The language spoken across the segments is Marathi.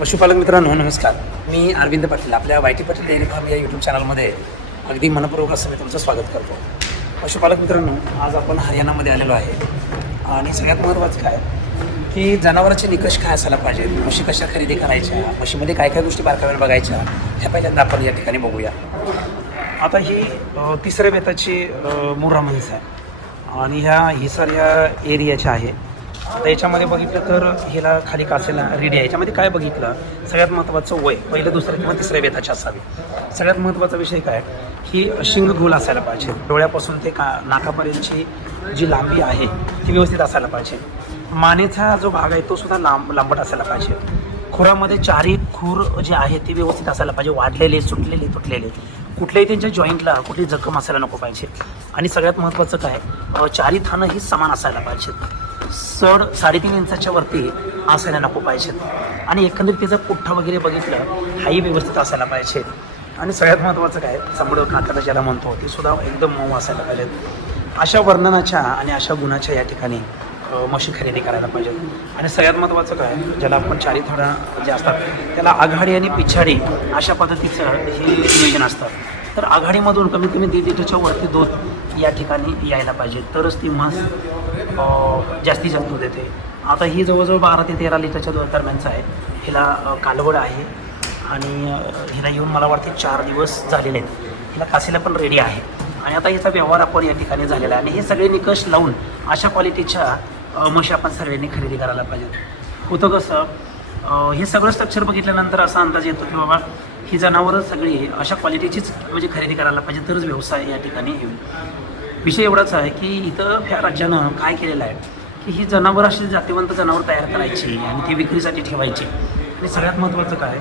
पशुपालक मित्रांनो नमस्कार. मी अरविंद पाटील आपल्या Y T Patil dairy farm या यूट्यूब चॅनलमध्ये अगदी मनपूर्वक असं मी तुमचं स्वागत करतो. पशुपालक मित्रांनो, आज आपण हरियाणामध्ये आलेलो आहे आणि सगळ्यात महत्त्वाचं काय की जनावरांचे निकष काय असायला पाहिजे, म्हशी कशा खरेदी करायच्या, म्हशीमध्ये काय काय गोष्टी बारकाव्याने बघायच्या ह्या पहिल्यांदा आपण या ठिकाणी बघूया. आता ही तिसऱ्या बेताची मुर्रा म्हैस आहे आणि ह्या हिसार या एरियाच्या आहे. आता याच्यामध्ये बघितलं तर हिला खाली कासेला रेडी आहे. याच्यामध्ये काय बघितलं, सगळ्यात महत्त्वाचं वय पहिलं दुसऱ्या किंवा तिसऱ्या बेताची असावी. सगळ्यात महत्त्वाचा विषय काय ही शिंग गोल असायला पाहिजे. डोळ्यापासून ते नाकापर्यंतची जी लांबी आहे ती व्यवस्थित असायला पाहिजे. मानेचा जो भाग आहे तो सुद्धा लांबट असायला पाहिजे. खुरामध्ये चारी खूर जे आहे ते व्यवस्थित असायला पाहिजे, वाढलेले सुटलेले तुटलेले, कुठल्याही त्यांच्या जॉईंटला कुठली जखम असायला नको पाहिजे. आणि सगळ्यात महत्त्वाचं काय चारी थानं ही समान असायला पाहिजेत. सड 3.5 इंचाच्या वरती असायला नको पाहिजेत. आणि एकंदरीत त्याचा पुठ्ठा वगैरे बघितलं हाही व्यवस्थित असायला पाहिजे. आणि सगळ्यात महत्त्वाचं काय चांबडं कातडं ज्याला म्हणतो ते सुद्धा एकदम मऊ असायला पाहिजेत. अशा वर्णनाच्या आणि अशा गुणाच्या या ठिकाणी म्हशी खरेदी करायला पाहिजेत. आणि सगळ्यात महत्त्वाचं काय ज्याला आपण चारी थोडा जे असतात त्याला आघाडी आणि पिछाडी अशा पद्धतीचं हे नियोजन असतं. तर आघाडीमधून कमीत कमी 1.5 लिटरच्या वरती दूध या ठिकाणी यायला पाहिजे, तरच ती म्हस जास्तीत जास्त दूध देते. आता ही जवळजवळ 12 ते 13 लिटरच्या दरम्यानचं आहे. हिला कालवड आहे आणि हिला येऊन मला वाटते 4 दिवस झालेले आहेत. हिला कासेला पण रेडी आहे आणि आता हिचा व्यवहार आपण या ठिकाणी झालेला आहे. आणि हे सगळे निकष लावून अशा क्वालिटीच्या म्हशी आपण सर्वांनी खरेदी करायला पाहिजेत. होतं कसं हे सगळं स्ट्रक्चर बघितल्यानंतर असा अंदाज येतो की बाबा ही जनावरं सगळी अशा क्वालिटीचीच म्हणजे खरेदी करायला पाहिजे, तरच व्यवसाय या ठिकाणी येईल. विषय एवढाच आहे की इथं ह्या राज्यानं काय केलेलं आहे की ही जनावरं अशी जातीवंत जनावर तयार करायची आणि ती विक्रीसाठी ठेवायची. आणि सगळ्यात महत्त्वाचं काय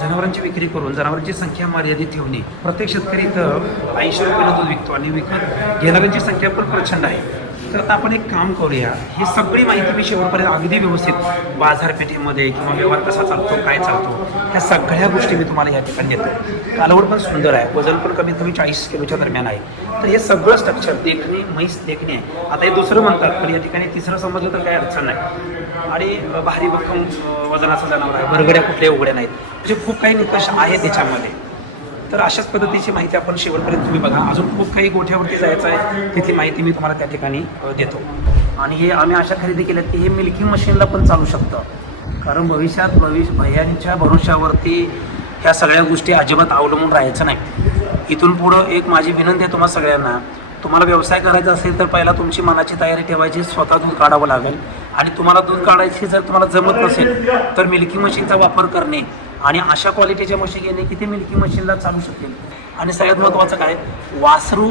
जनावरांची विक्री करून जनावरांची संख्या मर्यादित ठेवणे. प्रत्येक शेतकरी इथं 80 रुपयाला दूध विकतो आणि विकत घेणाऱ्यांची संख्या पण प्रचंड आहे. तर आता आपण एक काम करूया, ही सगळी माहिती मी शेवटपर्यंत अगदी व्यवस्थित बाजारपेठेमध्ये किंवा व्यवहार कसा चालतो काय चालतो ह्या सगळ्या गोष्टी मी तुम्हाला या ठिकाणी देतो. कालवड पण सुंदर आहे, वजन पण कमीत कमी 40 किलोच्या दरम्यान आहे. तर हे सगळं स्ट्रक्चर देखणे म्हैस देखणे आहे. आता हे दुसरं म्हणतात पण या ठिकाणी तिसरं समजलं तर काही अडचण नाही. आणि भारी भक्कम वजनाचं जनावर आहे, बरगड्या कुठल्या उघड्या नाहीत, म्हणजे खूप काही निकष आहेत त्याच्यामध्ये. तर अशाच पद्धतीची माहिती आपण शेवटपर्यंत तुम्ही बघा. अजून खूप काही गोठ्यावरती जायचं आहे तिथली माहिती मी तुम्हाला त्या ठिकाणी देतो. आणि हे आम्ही अशा खरेदी केल्यात की हे मिल्किंग मशीनला पण चालू शकतं. कारण भविष्यात भैयांच्या भरोशावरती ह्या सगळ्या गोष्टी अजिबात अवलंबून राहायचं नाही. इथून पुढं एक माझी विनंती आहे तुम्हाला सगळ्यांना, तुम्हाला व्यवसाय करायचा असेल तर पहिला तुमची मनाची तयारी ठेवायची, स्वतः दूध काढावं लागेल. आणि तुम्हाला दूध काढायची जर तुम्हाला जमत नसेल तर मिल्किंग मशीनचा वापर करणे आणि अशा क्वालिटीच्या म्हशी घेणे की ते मिल्किंग मशीनला चालू शकेल. आणि सगळ्यात महत्त्वाचं काय वासरू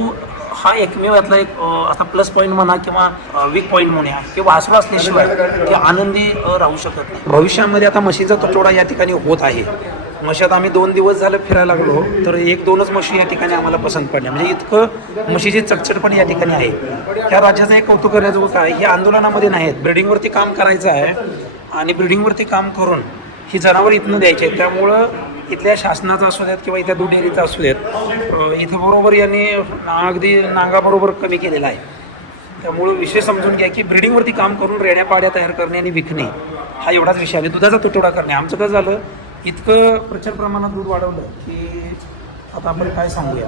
हा एकमेव यातला एक असा प्लस पॉईंट म्हणा किंवा वीक पॉईंट म्हणूया की वासरू असल्याशिवाय ते आनंदी राहू शकत नाही. भविष्यामध्ये आता म्हशीचा तुटवडा या ठिकाणी होत आहे. म्हशीत आम्ही 2 दिवस झालं फिरायला लागलो तर 1-2च म्हशी या ठिकाणी आम्हाला पसंत पडल्या. म्हणजे इतकं म्हशीची चटचटपण या ठिकाणी आहे. त्या राज्याचं एक कौतुक करण्याजोगं काय हे आंदोलनामध्ये नाहीत, ब्रिडिंगवरती काम करायचं आहे आणि ब्रिडिंगवरती काम करून ही जनावर इथनं द्यायची आहेत. त्यामुळं इथल्या शासनाचं असू देत किंवा इथल्या दूध डेअरीचं असू देत इथं बरोबर यांनी अगदी नांगाबरोबर कमी केलेला आहे. त्यामुळं विषय समजून घ्या की ब्रिडिंगवरती काम करून रेड्या पाड्या तयार करणे आणि विकणे हा एवढाच विषय आहे. दुधाचा तुटवडा करणे. आमचं काय झालं इतकं प्रचंड प्रमाणात दूध वाढवलं की आता आपण काय सांगूया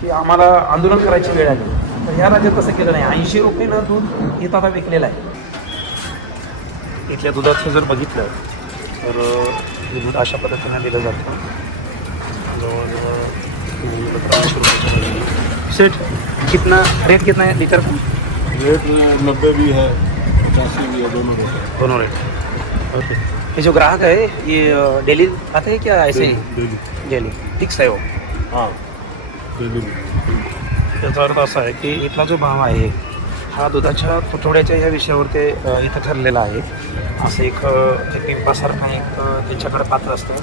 की आम्हाला आंदोलन करायची वेळ आली. तर ह्या राज्यात तसं केलं नाही. 80 रुपयानं दूध इथं आता विकलेलं आहे. इथल्या दुधाचं जर बघितलं तर हे दूध अशा पद्धतीनं दिलं जातं. जवळजवळ 300 रुपये. सेट कितना रेट कितना है लीटर का? रेट 90 भी है, 85 भी है, दोनों रेट. ओके. ये जो ग्राहक है ये डेली आते हैं क्या ऐसे ही? डेली फिक्स आहे हो. हां डेली. त्याचा अर्थ असा आहे की इथला जो भाव आहे हा दुधाच्या तुटवड्याच्या ह्या विषयावर ते इथं ठरलेला आहे. असं एक पिंपासारखं एक त्यांच्याकडे पात्र असतं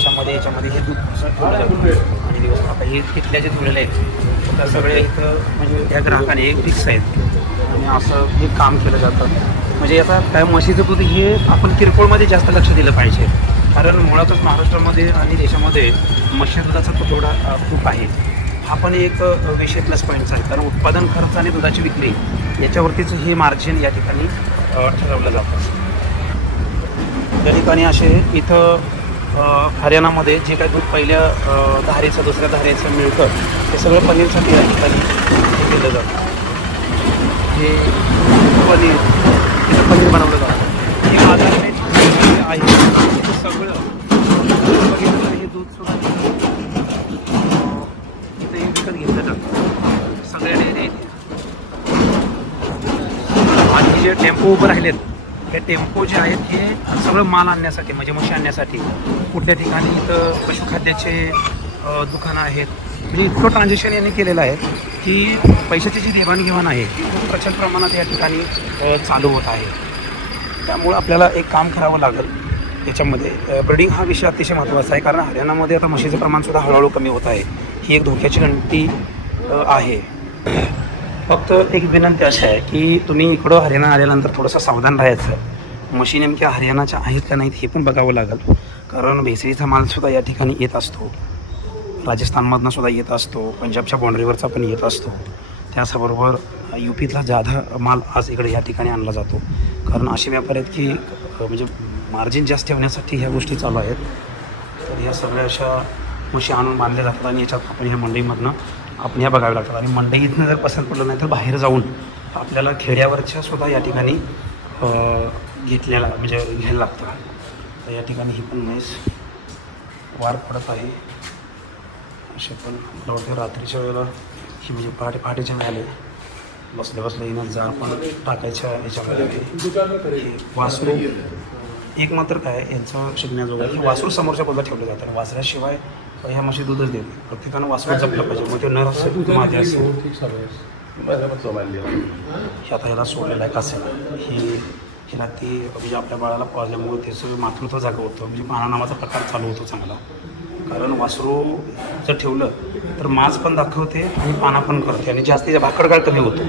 याच्यामध्ये हे दूध ठेवलं जातं आणि दिवस आता हे तिथल्या जे ठेवलेले आहेत त्या सगळे इथं म्हणजे त्या ग्राहकाने एक फिक्स आहेत आणि असं हे काम केलं जातं. म्हणजे आता काय म्हशीचं दूध हे आपण किरकोळमध्ये जास्त लक्ष दिलं पाहिजे. कारण मुळातच महाराष्ट्रामध्ये आणि देशामध्ये म्हशी दुधाचा तुटवडा खूप आहे. हा पण एक विषय प्लस पॉईंटचा आहे. कारण उत्पादन खर्च आणि दुधाची विक्री याच्यावरतीच हे मार्जिन या ठिकाणी ठरवलं जातं. त्या ठिकाणी असे इथं हरियाणामध्ये जे काही दूध पहिल्या धारेचं दुसऱ्या धारेचं मिळतं ते सगळं पनीरसाठी या ठिकाणी हे केलं जातं. हे पनीर इथं पनीर बनवलं जातं. हे आधारण्याची आहे हे सगळं बघितलं हे दूधसुद्धा इथं हे विकत घेतलं जातं सगळ्या डेअरी आहेत. आणि जे टेम्पो उभं राहिलेत हे टेम्पो जे आहेत हे सगळं माल आणण्यासाठी म्हणजे म्हशी आणण्यासाठी कुठल्या ठिकाणी इथं पशुखाद्याचे दुकानं आहेत. म्हणजे इतकं ट्रान्झॅक्शन यांनी केलेलं आहे की पैशाची जी देवाणघेवाण आहे ती खूप प्रचंड प्रमाणात या ठिकाणी चालू होत आहे. त्यामुळं आपल्याला एक काम करावं लागेल त्याच्यामध्ये. ब्रीडिंग हा विषय अतिशय महत्त्वाचा आहे कारण हरियाणामध्ये आता म्हशीचं प्रमाणसुद्धा हळूहळू कमी होत आहे. ही एक धोक्याची घंटी आहे. फक्त एक विनंती अशी आहे की तुम्ही इकडं हरियाणा आल्यानंतर थोडंसं सावधान राहायचं. म्हशी नेमक्या हरियाणाच्या आहेत का नाहीत हे पण बघावं लागेल कारण भेसळीचा मालसुद्धा या ठिकाणी येत असतो. राजस्थानमधनं सुद्धा येत असतो, पंजाबच्या बाँड्रीवरचा पण येत असतो. त्याचबरोबर UPतला जादा माल आज इकडे या ठिकाणी आणला जातो कारण असे व्यापार आहेत की म्हणजे मार्जिन जास्त ठेवण्यासाठी ह्या गोष्टी चालू आहेत. तर ह्या सगळ्या अशा म्हशी आणून बांधल्या जातात आणि याच्यात आपण ह्या मंडईमधनं आपण ह्या बघाव्या लागतात. आणि मंडईतनं जर पसंत पडलं नाही तर बाहेर जाऊन आपल्याला खेड्यावरच्या सुद्धा या ठिकाणी घेतलेला म्हणजे घ्यायला लागतं. तर या ठिकाणी ही पण म्हैस वार पडत आहे. असे पण मला वाटतं रात्रीच्या वेळेला ही म्हणजे पहाटेच्या वेळेला बसल्या येणं जार पण टाकायच्या याच्यामध्ये वासरू एक मात्र काय यांचं शिकण्याजोगं की वासरू समोरच्या बाजूला ठेवलं जातं आणि वासऱ्याशिवाय ह्या म्हशी दूधच देते. प्रत्येकानं वासरू जपलं पाहिजे मग ते नर असेल किंवा माझे असेल. हे आता ह्याला सोडलेलं आहे कासेला. हिला ती म्हणजे आपल्या बाळाला पाजल्यामुळे त्याचं मातृत्व जागं होतं म्हणजे पाना नावाचा प्रकार चालू होतो चांगला. कारण वासरू जर ठेवलं तर मांस पण दाखवते आणि पाना पण करते आणि जास्तीचा भाकडकाळ कमी होतो.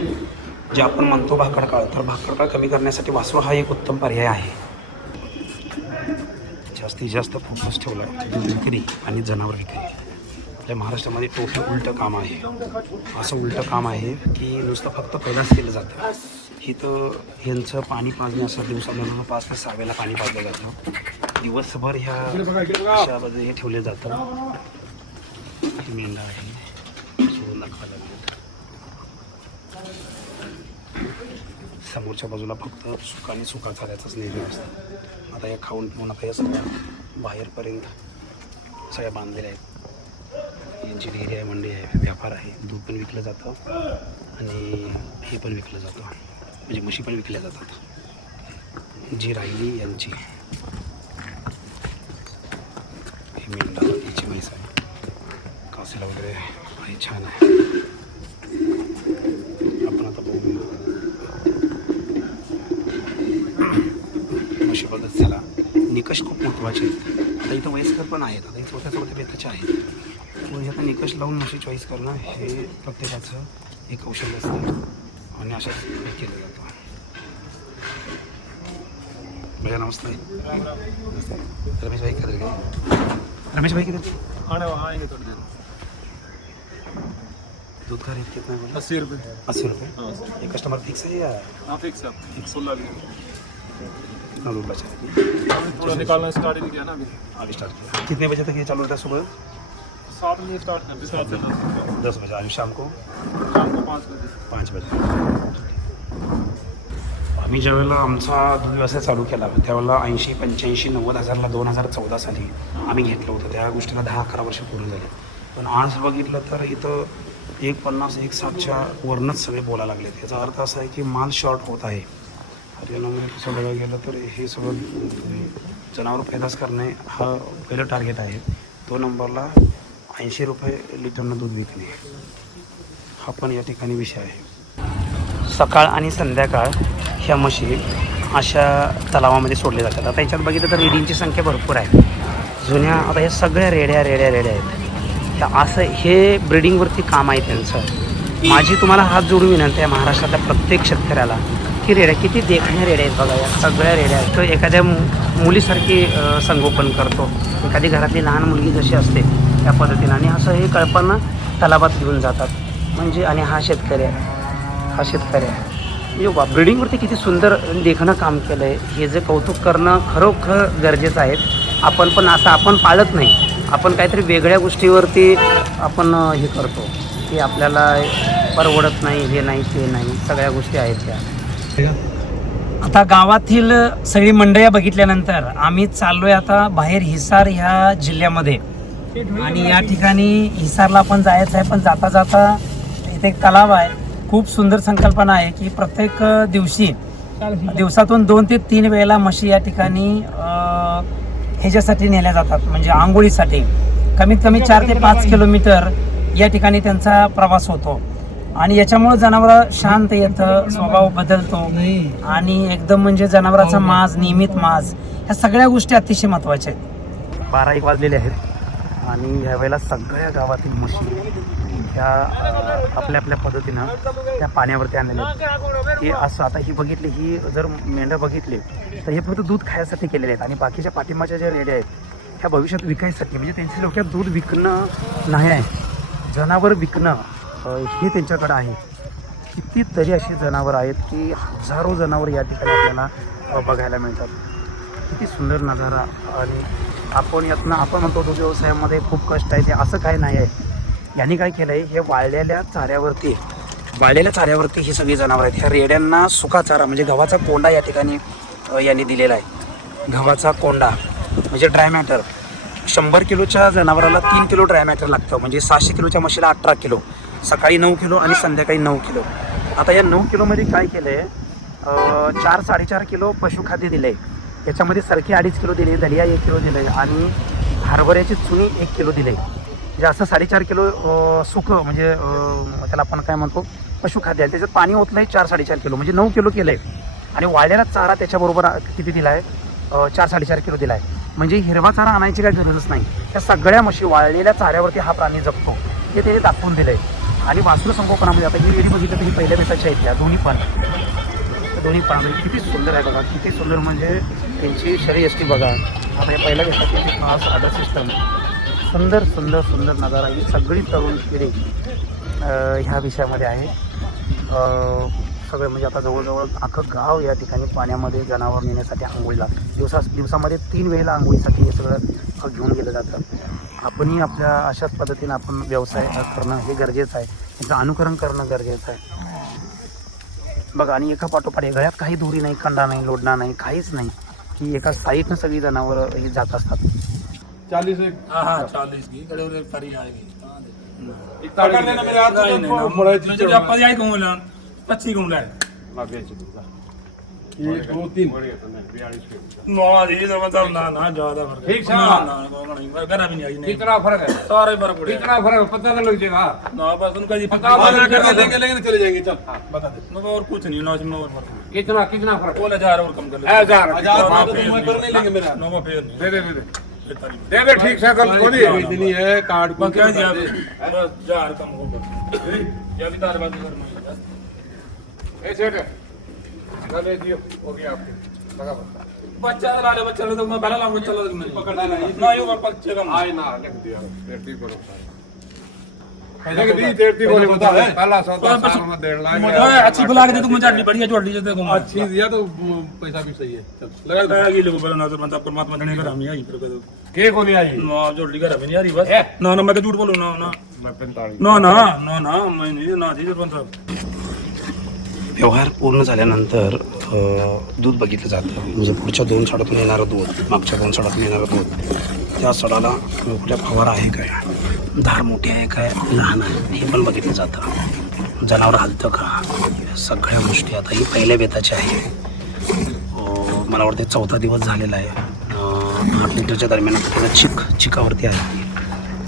जे आपण म्हणतो भाकडकाळ तर भाकडकाळ कमी करण्यासाठी वासरू हा एक उत्तम पर्याय आहे. जास्तीत जास्त फोकस ठेवला दूध विक्री आणि जनावर विक्री. आपल्या महाराष्ट्रामध्ये टोटल उलटं काम आहे. असं उलटं काम आहे की नुसतं फक्त पहिलाच केलं जातं. इथं ह्यांचं पाणी पाजण्यासाठी दिवसाला 5 ते 6 वेळेला पाणी पाजलं जातं. दिवसभर ह्या अशा बाजूला हे ठेवले जातं. मेंढा आहे सोडून दाखवायला लागेल. समोरच्या बाजूला फक्त सुका आणि सुका चालायचाच नेहमी असतं. आता या खाऊन पिऊन आता या सगळ्या बाहेरपर्यंत सगळ्या बांधलेल्या आहेत. यांची डेअरी आहे, मंडी आहे, व्यापार आहे. दूध पण विकलं जातं आणि हे पण विकलं जातं म्हणजे म्हशी पण विकल्या जातात. जी राहिली यांची ही मेंढा याची म्हैस आहे. कासेला वगैरे आहे छान आहे. आपण आता बघू म्हशीबद्दल झाला. निकष खूप महत्त्वाचे आहेत. आता इथं वयस्कर पण आहेत. आता इथं छोट्या बेताचे आहेत. म्हणजे आता निकष लावून म्हशी चॉईस करणं हे प्रत्येकाचं एक कौशल्य असतं आणि अशाच केलं जातं. भैया नमस्ते. रमेश भाई किधर गए? रमेश भाई किधर? आने वहाँ आएंगे थोड़ी देर. दूध का रेट कितना है? 80 रुपये. 80 रुपये. हाँ ये कस्टमर फिक्स है या हाँ फिक्स है. 16 भी कितना दूध बचा है? थोड़ा निकालना स्टार्ट ही नहीं किया ना अभी. अभी स्टार्ट किया. कितने बजे तक ये चालू रहता है? सुबह 7 बजे स्टार्ट करते 7 से 10 बजे आणि शाम को 5 बजे. आम्ही ज्यावेळेला आमचा दूध व्यवसाय चालू केला त्यावेळेला 80, 85, 90 हजारला 2014 साली आम्ही घेतलं होतं. त्या गोष्टीला 10-11 वर्ष पूर्ण झाले. पण आज बघितलं तर इथं 150, 160च्या वरनंच सगळे बोलायला लागले. याचा अर्थ असा आहे की माल शॉर्ट होत आहे. हरियाणामध्ये तसं बघायला गेलं तर हे सगळं जनावर पैदास करणे हा पहिलं टार्गेट आहे. 2 नंबरला 80 रुपये लिटरनं दूध विकणे हा पण या ठिकाणी विषय आहे. सकाळ आणि संध्याकाळ ह्या म्हशी अशा तलावामध्ये सोडल्या जातात. आता याच्यात बघितलं तर रेडींची संख्या भरपूर आहे. जुन्या आता ह्या सगळ्या रेड्या आहेत. ह्या असं हे ब्रीडिंगवरती काम आहे त्यांचं. माझी तुम्हाला हात जोडून विनंती आहे महाराष्ट्रातल्या प्रत्येक शेतकऱ्याला की रेड्या किती देखण्या रेड्या आहेत बघा. या सगळ्या रेड्या आहेत. तर एखाद्या मुलीसारखी संगोपन करतो. एखादी घरातली लहान मुलगी जशी असते त्या पद्धतीनं आणि असं हे कळपांना तलावात घेऊन जातात म्हणजे. आणि हा शेतकरी आहे. ब्रिडिंगवरती किती सुंदर देखणं काम केलं आहे, हे जे कौतुक करणं खरोखर गरजेचं आहे. आपण आपण पाळत नाही, आपण काहीतरी वेगळ्या गोष्टीवरती आपण हे करतो की आपल्याला परवडत नाही, हे नाही ते नाही, सगळ्या गोष्टी आहेत त्या. आता गावातील सगळी मंडळी बघितल्यानंतर आम्ही चाललोय आता बाहेर हिसार ह्या जिल्ह्यामध्ये, आणि या ठिकाणी हिसारला आपण जायचं आहे. पण जाता जाता इथे एक तलाव आहे. खूप सुंदर संकल्पना आहे की प्रत्येक दिवसातून 2 ते 3 वेळेला म्हशी या ठिकाणी ह्याच्यासाठी नेल्या जातात, म्हणजे आंघोळीसाठी. कमीत कमी 4 ते 5 किलोमीटर या ठिकाणी त्यांचा प्रवास होतो, आणि याच्यामुळे जनावर शांत येतं, स्वभाव बदलतो, आणि एकदम म्हणजे जनावराचा माज, नियमित माज, ह्या सगळ्या गोष्टी अतिशय महत्त्वाच्या आहेत. 12-1 वाजलेले आहेत आणि ह्यावेळेला सगळ्या गावातील म्हशी ह्या आपल्या आपल्या पद्धतीनं त्या पाण्यावरती आणलेल्या आहेत. हे असं आता ही बघितली, ही जर मेंढ्या बघितली तर हे फक्त दूध खायसाठी केलेले आहेत, आणि बाकीच्या पाठिंबाच्या ज्या रेड्या आहेत ह्या भविष्यात विकायसाठी, म्हणजे त्यांच्या डोक्यात दूध विकणं नाही आहे, जनावर विकणं हे त्यांच्याकडं आहे. कितीतरी अशी जनावरं आहेत की हजारो जनावर या ठिकाणी आपल्याला बघायला मिळतात. किती सुंदर नजारा. आणि आपण यातनं आपण म्हणतो दूध व्यवसायामध्ये खूप कष्ट आहे, ते असं काही नाही आहे. यांनी काय केलं आहे, हे वाळलेल्या चाऱ्यावरती ही सगळी जनावरं आहेत. ह्या रेड्यांना सुका चारा म्हणजे गव्हाचा कोंडा या ठिकाणी यांनी दिलेला आहे. गव्हाचा कोंडा म्हणजे ड्राय मॅटर. 100 किलोच्या जनावराला 3 किलो ड्राय मॅटर लागतं, म्हणजे 600 किलोच्या म्हशीला 18 किलो, सकाळी 9 किलो आणि संध्याकाळी 9 किलो. आता या 9 किलोमध्ये काय केलं आहे, 4-4.5 किलो पशुखाद्य दिलं आहे. याच्यामध्ये सरकी 2.5 किलो दिले, दलिया 1 किलो दिलं आहे, आणि हरभऱ्याची चुनी 1 किलो दिले. म्हणजे असं 4.5 किलो सुकं, म्हणजे त्याला आपण काय म्हणतो पशुखाद्य आहे. त्याच्यात पाणी ओतलं आहे 4-4.5 किलो, म्हणजे 9 किलो केलं आहे. आणि वाळलेला चारा त्याच्याबरोबर किती दिला आहे, 4-4.5 किलो दिला आहे. म्हणजे हिरवा चारा आणायची काही गरजच नाही. त्या सगळ्या म्हशी वाळलेल्या चाऱ्यावरती हा प्राणी जगतो, हे त्याने दाखवून दिलं आहे. आणि वासरू संगोपनामध्ये आता ही वेळी बघितलं तर ही पहिल्या बेताची आहेत, त्या दोन्ही पण किती सुंदर आहे बघा, किती सुंदर. म्हणजे त्यांची शरीरयष्टी बघा. आता या पहिल्या बेताची खास आदर सिस्टम, सुंदर सुंदर सुंदर नजारा. ही सगळी तरुण पिढी ह्या विषयामध्ये आहे. सगळं म्हणजे आता जवळजवळ अख्खं गाव या ठिकाणी पाण्यामध्ये जनावर नेण्यासाठी आंघोळीला दिवसामध्ये 3 वेळेला आंघोळीसाठी हे सगळं घेऊन गेलं जातं. आपणही आपल्या अशाच पद्धतीनं आपण व्यवसाय करणं हे गरजेचं आहे, त्याचं अनुकरण करणं गरजेचं आहे बघा. आणि एका पाठोपाठ गळ्यात काही दोरी नाही, खंडा नाही, लोडणा नाही, काहीच नाही, की एका साईडनं सगळी जनावरं ही जात असतात. 40 की कड़े फरी आएगी पकड़ने में मेरे हाथ से तो बड़ा चीज जब आप जाए कहूं ला 25 कहूं ला ये 2-3 नो ये तो मतलब ना ज्यादा फर्क ठीक है ना घर भी नहीं आई नहीं कितना फर्क है, सारे फर्क पड़े कितना फर्क पता तो लग जाएगा ना बस उनका जी पता कर देंगे, लेकिन चले जाएंगे. चल बता दे ना और कुछ नहीं ना इसमें और फर्क कितना कितना फर्क बोले 1000 और कम कर ले 1000 तो मैं कर नहीं लेंगे मेरा. नो में फेर दे दे ठीक से कल को नहीं इतनी है कार्ड को क्या जी बस 1000 कम होगा या भी तार बात कर मैं ऐसे चले दियो हो गया आपके लगा बच्चा ला ले बच्चा ले तो मैं पहला लाऊंगा चलो पकड़ना नहीं ना यो बच्चे कम आए ना लग दिया 30 करो पहले के दी 30 बोले बता है पहला सौदा साल में 1.5 लाख अच्छी बुला के दे तू मुझे बढ़िया जोड़ी दे दूंगा अच्छी दिया तो पैसा भी सही है. चल लगा ये लोग बोला नजर बंदा परमात्मा ने कर हम आई फिर के को नहीं आई ना जोड़ी कर हम नहीं आ रही बस ना ना मैं तो झूठ बोलूं ना ना मैं 45 ना ना ना ना मैं नहीं ना जी जरूर साहब व्यवहार पूर्ण झाल्यानंतर दूध बघितलं जातं. म्हणजे पुढच्या 2 सडातून येणारं दूध, मागच्या 2 सडातून येणारं दूध, त्या सडाला कुठल्या फवारा आहे काय, धार मोठी आहे काय, लहान आहे, हे पण बघितलं जातं. जनावर हलतं का, सगळ्या गोष्टी. आता ही पहिल्या बेताची आहे. मला वाटतं 4था दिवस झालेला आहे. 8 लिटरच्या दरम्यान आता त्याचा चिकावरती आहे.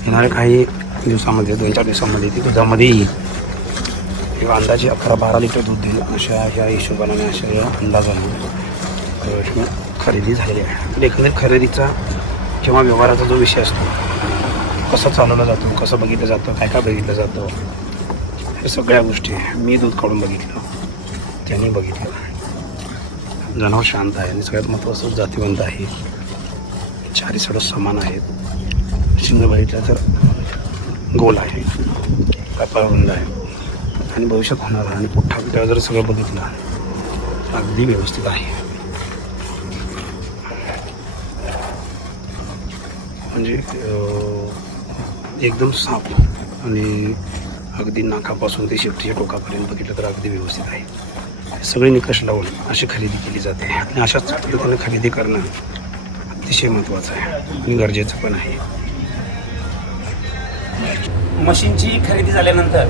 येणाऱ्या काही दिवसामध्ये 2-4 दिवसामध्ये ती दुधामध्ये येईल. एक अंदाजे 11-12 लिटर दूध देईल अशा ह्या हिशोबाने अशा या अंदाजाने खरेदी झालेली आहे. एकंदरीत खरेदीचा किंवा व्यवहाराचा जो विषय असतो, कसा चालवला जातो, कसं बघितलं जातं, काय काय बघितलं जातं, हे सगळ्या गोष्टी मी दूध काढून बघितलं, त्यांनी बघितलं. जनावर शांत आहे आणि सगळ्यात महत्त्वाचं जातीवंत आहे. 4 सडं समान आहेत. शिंग बघितलं तर गोल आहे, कपाळ रुंद आहे, आणि भविष्यात होणार. आणि पुठ्ठा जर सगळं बघितलं अगदी व्यवस्थित आहे. म्हणजे एकदम साफ आणि अगदी नाकापासून ते शेपटीच्या टोकापर्यंत बघितलं तर अगदी व्यवस्थित आहे. सगळे निकष लावून अशी खरेदी केली जाते आणि अशाच पद्धतीने खरेदी करणं अतिशय महत्त्वाचं आहे आणि गरजेचं पण आहे. मशीनची खरेदी झाल्यानंतर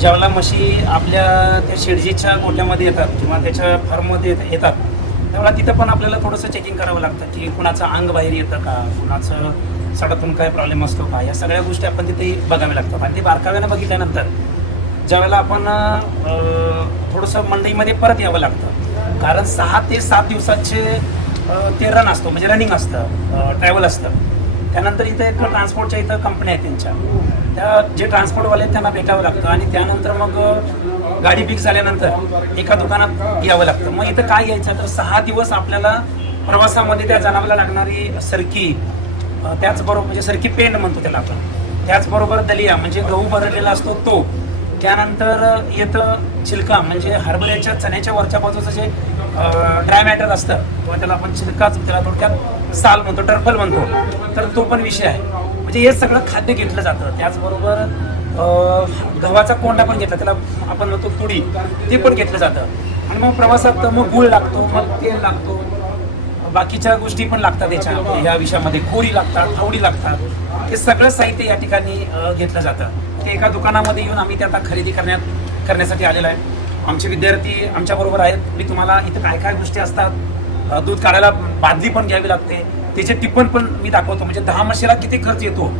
ज्यावेळेला म्हशी आपल्या त्या शेडजीच्या गोठ्यामध्ये येतात किंवा त्याच्या फार्ममध्ये येतात त्यावेळेला तिथं पण आपल्याला थोडंसं चेकिंग करावं लागतं की कुणाचं अंग बाहेर येतं का, कुणाचं सडातून काय प्रॉब्लेम असतो का, या सगळ्या गोष्टी आपण तिथे बघाव्या लागतात. आणि ते बारकाव्यानं बघितल्यानंतर ज्यावेळेला आपण थोडंसं मंडईमध्ये परत यावं लागतं, कारण 6 ते 7 दिवसाचे ते रन असतो, म्हणजे रनिंग असतं, ट्रॅव्हल असतं. त्यानंतर इथं एक ट्रान्सपोर्टच्या इथं कंपन्या आहेत त्यांच्या, त्या जे ट्रान्सपोर्टवाले आहेत त्यांना भेटावं लागतं आणि त्यानंतर मग गाडी फिक्स झाल्यानंतर एका दुकानात यावं लागतं. मग इथं काय घ्यायचं तर 6 दिवस आपल्याला प्रवासामध्ये त्या जनावराला लागणारी सरकी, त्याचबरोबर म्हणजे सरकी पेंड म्हणतो त्याला आपण, त्याचबरोबर दलिया म्हणजे गहू भरलेला असतो तो, त्यानंतर येतं छिलका म्हणजे हरभऱ्याच्या चण्याच्या वरच्या बाजूचं जे ड्राय मॅटर असतं किंवा त्याला आपण छिलकाच, त्याला थोडक्यात साल म्हणतो, टर्फल म्हणतो, तर तो पण विषय आहे. म्हणजे हे सगळं खाद्य घेतलं जातं. त्याचबरोबर गव्हाचा कोंडा पण घेतला, त्याला आपण म्हणतो तुडी, ते पण घेतलं जातं. आणि मग प्रवासात मग गुळ लागतो, मग तेल लागतो, बाकीच्या गोष्टी पण लागतात याच्या या विषयामध्ये, खोरी लागतात, फावडी लागतात. हे सगळं साहित्य या ठिकाणी घेतलं जातं. ते एका दुकानामध्ये येऊन आम्ही ते आता खरेदी करण्यासाठी आलेलो आहे. आमचे विद्यार्थी आमच्याबरोबर आहेत. मी तुम्हाला इथं काय काय गोष्टी असतात, दूध काढायला बादली पण घ्यावी लागते, त्याचे टिप्पण पण मी दाखवतो. म्हणजे 10 म्हशीला किती खर्च येतो.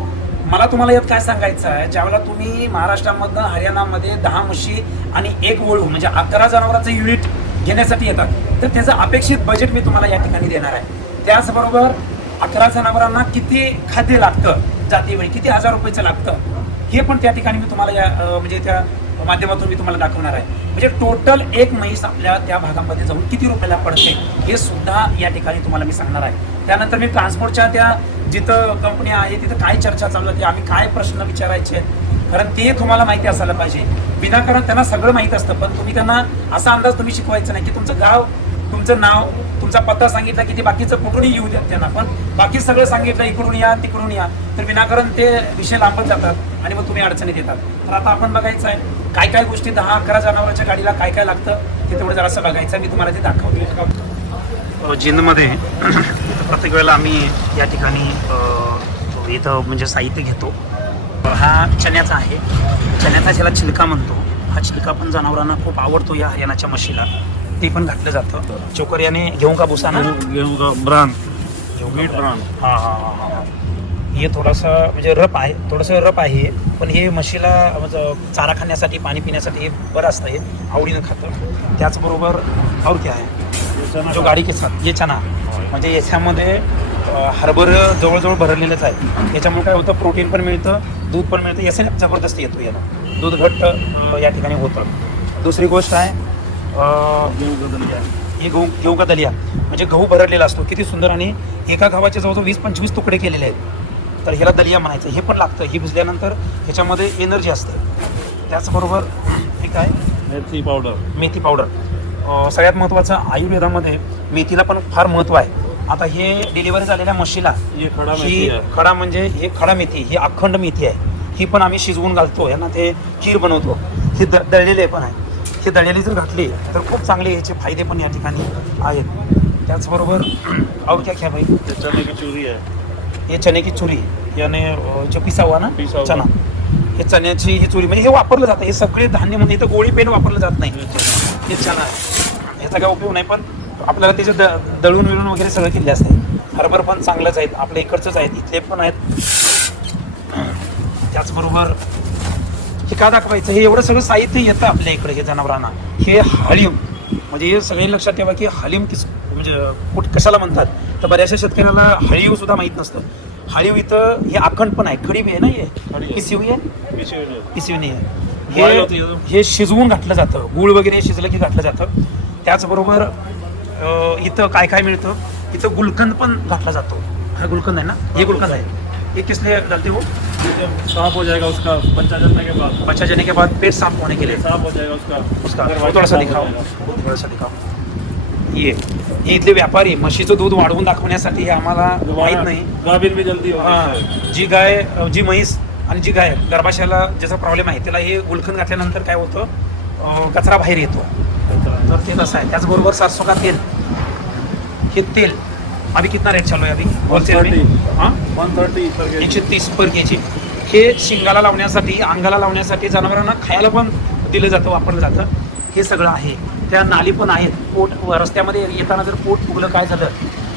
मला तुम्हाला यात काय सांगायचं आहे, ज्यावेळेला तुम्ही महाराष्ट्रामधनं हरियाणामध्ये 10 म्हशी आणि 1 वळू म्हणजे 11 जनावरांचं युनिट घेण्यासाठी येतात, तर त्याचं अपेक्षित बजेट मी तुम्हाला या ठिकाणी देणार आहे. त्याचबरोबर 11 जनावरांना किती खाद्य लागतं, जातीवेळी किती हजार रुपयाचं लागतं, हे पण त्या ठिकाणी मी तुम्हाला या म्हणजे त्या माध्यमातून मी तुम्हाला दाखवणार आहे. म्हणजे टोटल एक म्हैस आपल्या त्या भागामध्ये जाऊन किती रुपयाला पडते हे सुद्धा या ठिकाणी तुम्हाला मी सांगणार आहे. त्यानंतर मी ट्रान्सपोर्टच्या त्या जिथं कंपन्या आहे तिथं काय चर्चा चालू आहे, आम्ही काय प्रश्न विचारायचे, कारण ते तुम्हाला माहिती असायला पाहिजे. विनाकारण त्यांना सगळं माहीत असतं, पण तुम्ही त्यांना असा अंदाज तुम्ही शिकवायचा नाही की तुमचं गाव, तुमचं नाव, तुमचा पत्ता सांगितला की ते बाकीचं कुठूनही येऊ द्या त्यांना, पण बाकी सगळं सांगितलं इकडून या तिकडून या, तर विनाकारण ते विषय लांबत जातात आणि मग तुम्ही अडचणीत येतात. तर आता आपण बघायचं आहे काय काय गोष्टी 10-11 जनावरांच्या गाडीला काय काय लागतं ते तेवढं जरासं बघायचं, मी तुम्हाला ते दाखवतो. जिनमध्ये प्रत्येक वेळेला आम्ही या ठिकाणी इथं म्हणजे साहित्य घेतो. हा चण्याचा आहे, चण्याचा ज्याला छिलका म्हणतो. हा छिलका पण जनावरांना खूप आवडतो या हरियाणाच्या म्हशीला, ते पण घातलं जातं. चोकरियाने घेऊन का भुसा ना, गेहूं का ब्रांड, मीट ब्रांड. हां हां हां हां. हे थोडंसं म्हणजे रप आहे, थोडंसं रप आहे, पण हे म्हशीला म्हणजे चारा खाण्यासाठी, पाणी पिण्यासाठी हे बरं असतं, हे आवडीनं खातं. त्याचबरोबर और क्या आहे जो गाडी के साथ, ये चना म्हणजे याच्यामध्ये हरभरं जवळजवळ भरलेलंच आहे. याच्यामुळे काय होतं, प्रोटीन पण मिळतं, दूध पण मिळतं, याचे जबरदस्त येतो यानं, दूध घट्ट या ठिकाणी होतं. दुसरी गोष्ट आहे हे गहू का दलिया म्हणजे गहू भरलेला असतो, किती सुंदर, आणि एका गव्हाचे जवळजवळ 20-25 तुकडे केलेले आहेत, तर ह्याला दलिया म्हणायचं. हे पण लागतं, हे भिजल्यानंतर ह्याच्यामध्ये एनर्जी असते. त्याचबरोबर हे काय, मेथी पावडर. सगळ्यात महत्त्वाचं आयुर्वेदामध्ये मेथीला पण फार महत्त्व आहे. आता हे डिलिव्हरी झालेल्या म्हशीला ही खडा म्हणजे हे खडा मेथी, ही अखंड मेथी आहे, ही पण आम्ही शिजवून घालतो यांना, ते खीर बनवतो. हे दळलेले पण आहे, हे दळलेली जर घातली तर खूप चांगले याचे फायदे पण या ठिकाणी आहेत. त्याचबरोबर और क्या क्या भाई, चने की चूरी है, हे चने की चुरी याने जो पिसा हुआ ना चना, हे चण्याची ही चुरी म्हणजे हे वापरलं जातं. हे सगळे धान्य म्हणजे इथं गोळी पेंड वापरलं जात नाही, हे चना आहे, याचा काय उपयोग नाही, पण आपल्याला त्याचे दळून विळून वगैरे सगळं केले असते. हरभर पण चांगलंच आहेत, आपल्या इकडचंच आहेत, इथले पण आहेत. त्याचबरोबर हे का दाखवायचं, हे एवढं सगळं साहित्य येतं आपल्या इकडे हे जनावरांना. हे हलीम म्हणजे हे सगळे लक्षात ठेवा की हलीम म्हणजे कशाला म्हणतात, तर बऱ्याचशा शेतकऱ्याला हळीव सुद्धा माहीत नसतं. हळीव इथं हे अखंड पण आहे, खडी बी आहे ना, हे पिसिवी आहे, पिसिवी नाही आहे. हे शिजवून घातलं जातं, गूळ वगैरे शिजलं की घातलं जातं. त्याचबरोबर इथं काय काय मिळतं, इथं गुलकंद पण घातला जातो. हा गुलकंद आहे ना, हे गुलकंद आहे. ये किस लिए डालते हो, साफ हो जाएगा उसका बच्चा जन्ने के बाद पेट साफ होने के लिए साफ हो जाएगा उसका थोड़ा सा दिखाओ, थोड़ा सा दिखाओ. हे इथले व्यापारी म्हशीचं दूध वाढवून दाखवण्यासाठी हे आम्हाला माहीत नाही. गाभीन भी जल्दी जी गाय जी म्हैस आणि जी गाय गर्भाशयाला ज्याचा प्रॉब्लेम आहे त्याला हे गुलखंद घातल्यानंतर काय होतं, कचरा बाहेर येतो. तर ते कसं आहे. त्याचबरोबर सरसों का तेल, हे तेल अभी कितना रेट चालू आहे अभी होलसेल में? 130 130 पर केजी. हे शिंगाला लावण्यासाठी, अंगाला लावण्यासाठी, जनावरांना खायला पण दिलं जातं, वापरलं जातं. हे सगळं आहे. त्या नाली पण आहेत. पोट रस्त्यामध्ये येताना जर पोट फुगलं काय झालं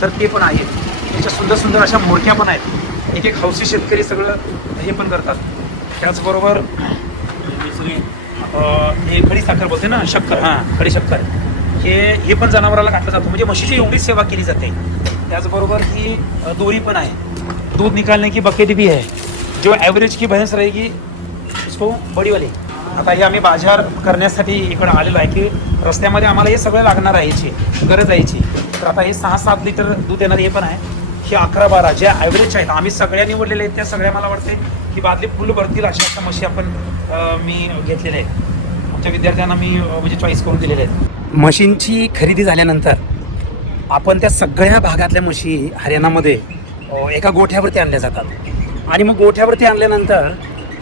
तर ते पण आहे. त्याच्या सुंदर सुंदर अशा मोडक्या पण आहेत. एक एक हौशी शेतकरी सगळं हे पण करतात. त्याचबरोबर हे खडी साखर बोलते ना, शक्कर, खडी शक्कर, हे पण जनावराला घातलं जातं. म्हणजे म्हशीची एवढी सेवा केली जाते. त्याचबरोबर ही दोरी पण आहे. दूध निकालने की बकेट भी है. जो ॲव्हरेज की भैंस रहेगी उसको बडी वाली. आता हे आम्ही बाजार करण्यासाठी इकडं आलेलो आहे की रस्त्यामध्ये आम्हाला हे सगळं लागणार आहे, याची गरज आहे याची. तर आता हे 6-7 लिटर दूध येणार हे पण आहे. हे 11-12 ज्या ॲव्हरेज आहेत, आम्ही सगळ्या निवडलेल्या आहेत त्या सगळ्या मला वाटते की बादली फुल भरतील अशा म्हशी आपण मी घेतलेल्या आहेत. आमच्या विद्यार्थ्यांना मी म्हणजे चॉईस करून दिलेले आहेत. म्हशींची खरेदी झाल्यानंतर आपण त्या सगळ्या भागातल्या म्हशी हरियाणामध्ये एका गोठ्यावरती आणल्या जातात आणि मग गोठ्यावरती आणल्यानंतर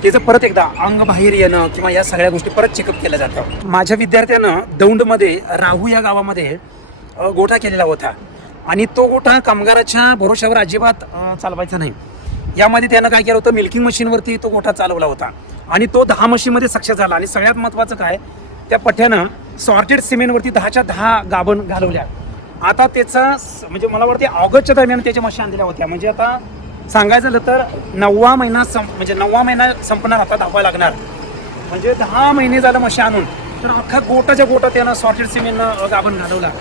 त्याचं परत एकदा अंग बाहेर येणं किंवा या सगळ्या गोष्टी परत चेकअप केल्या जातं. माझ्या विद्यार्थ्यानं दौंडमध्ये राहू या गावामध्ये गोठा केलेला होता आणि तो गोठा कामगाराच्या भरोशावर अजिबात चालवायचा नाही. यामध्ये त्यानं काय केलं होतं, मिल्किंग मशीनवरती तो गोठा चालवला होता आणि तो 10 म्हशीमध्ये सक्सेस झाला. आणि सगळ्यात महत्त्वाचं काय, त्या पठ्यानं सॉर्टेड सिमेंटवरती 10च्या 10 गाभण घालवल्या. आता त्याचा म्हणजे मला वाटते ऑगस्टच्या दरम्यान त्याच्या म्हशी आणलेल्या होत्या. म्हणजे आता सांगायचं झालं तर 9वा महिना संपणार, आता 10वा लागणार. म्हणजे 10 महिने झालं म्हशी आणून. तर अख्खा गोटाच्या गोटा त्यानं सॉर्टेड सिमेंटनं गाभण घालवला.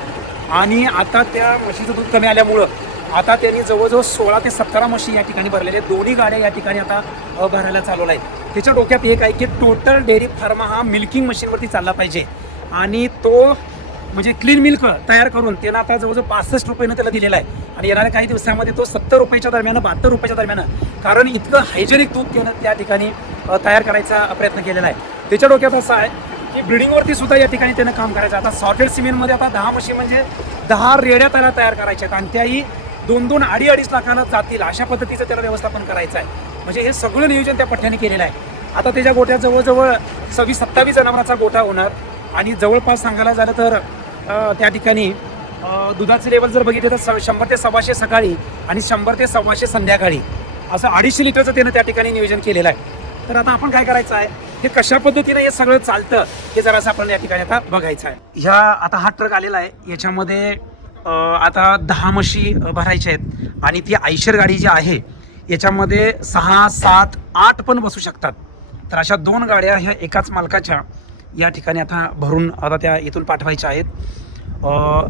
आणि आता त्या म्हशीचं दूध कमी आल्यामुळं आता त्यांनी जवळजवळ 16 ते 17 म्हशी या ठिकाणी भरलेल्या आहेत. 2 गाड्या या ठिकाणी आता भरायला चालवला आहे. त्याच्या डोक्यात एक आहे की टोटल डेअरी फार्म हा मिल्किंग मशीनवरती चालला पाहिजे आणि तो म्हणजे क्लीन मिल्क तयार करून त्यानं आता जवळजवळ 65 रुपयानं त्याला दिलेला आहे. आणि येणाऱ्या काही दिवसामध्ये तो 70 रुपयाच्या दरम्यान, 72 रुपयाच्या दरम्यान, कारण इतकं हायजेनिक दूध त्यानं त्या ठिकाणी तयार करायचा प्रयत्न केलेला आहे. त्याच्या डोक्यात असं आहे की ब्रिडिंगवरती सुद्धा या ठिकाणी त्यानं काम करायचं. आता सॉर्टेड सिमेंटमध्ये आता 10 म्हशी म्हणजे 10 रेड्या त्याला तयार करायच्या आहेत आणि त्याही 2-2, 2.5 लाखानं जातील अशा पद्धतीचं त्याला व्यवस्थापन करायचं आहे. म्हणजे हे सगळं नियोजन त्या पठ्ठ्याने केलेलं आहे. आता त्याच्या गोट्यात जवळजवळ 26-27 जनावरांचा गोठा होणार आणि जवळपास सांगायला झालं तर त्या ठिकाणी दुधाचे लेवल जर बघितले तर 100 ते 125 सकाळी आणि 100 ते 125 संध्याकाळी असं 250 लिटरचं त्यानं त्या ठिकाणी नियोजन केलेलं आहे. तर आता आपण काय करायचं आहे, हे कशा पद्धतीनं हे सगळं चालतं हे जरासं आपण या ठिकाणी आता बघायचं आहे. आता हा ट्रक आलेला आहे, याच्यामध्ये आता 10 म्हशी भरायच्या आहेत आणि ती आयशर गाडी जी आहे याच्यामध्ये 6, 7, 8 पण बसू शकतात. तर अशा 2 गाड्या ह्या एकाच मालकाच्या या ठिकाणी आता भरून आता त्या इथून पाठवायच्या आहेत.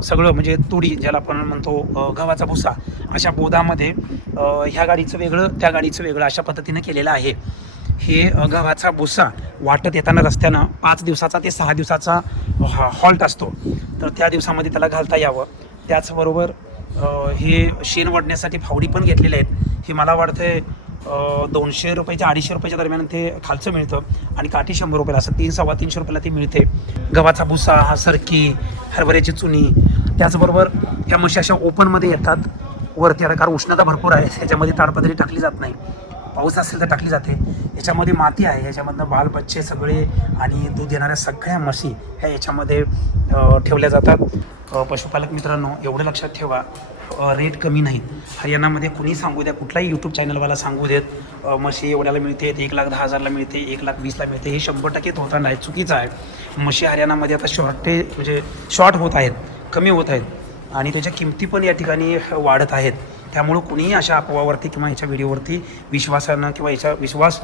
सगळं म्हणजे तुडी ज्याला आपण म्हणतो, गव्हाचा भुसा, अशा बोधामध्ये ह्या गाडीचं वेगळं त्या गाडीचं वेगळं अशा पद्धतीनं केलेलं आहे. हे गव्हाचा भुसा वाटत येताना रस्त्यानं 5 दिवसाचा ते 6 दिवसाचा हॉल्ट असतो, तर त्या दिवसामध्ये त्याला घालता यावं. त्याचबरोबर हे शेण वडण्यासाठी फावडी पण घेतलेले आहेत. हे मला वाटतं 200 रुपये ते 250 रुपयाच्या दरम्यान ते खालचं मिळतं आणि काठी 100 रुपयाला, असं 300-350 रुपयाला ते मिळते. गव्हाचा भुसा, हा सरकी, हरभऱ्याची चुनी. त्याचबरोबर ह्या म्हशी अशा ओपनमध्ये येतात वरती. आता कारण उष्णता भरपूर आहे, त्याच्यामध्ये ताडपदरी टाकली जात नाही. पाऊस असेल तर टाकली जाते. याच्यामध्ये माती आहे, याच्यामधनं बाल बच्चे सगळे आणि दूध देणाऱ्या सगळ्या म्हशी ह्या याच्यामध्ये ठेवल्या जातात. पशुपालक मित्रांनो, एवढं लक्षात ठेवा, रेट कमी नाही. हरियाणामध्ये कुणी सांगू द्या, कुठलाही यूट्यूब चॅनलवाला सांगू देत म्हशी एवढ्याला मिळते, 1,10,000ला मिळते, 1,20,000ला मिळते, हे 100% होताना आहे, चुकीचं आहे. म्हशी हरियाणामध्ये आता शॉर्ट होत आहेत, कमी होत आहेत आणि त्याच्या किमती पण या ठिकाणी वाढत आहेत. त्यामुळं कुणीही अशा अफवावरती किंवा याच्या व्हिडिओवरती विश्वासानं किंवा याचा विश्वास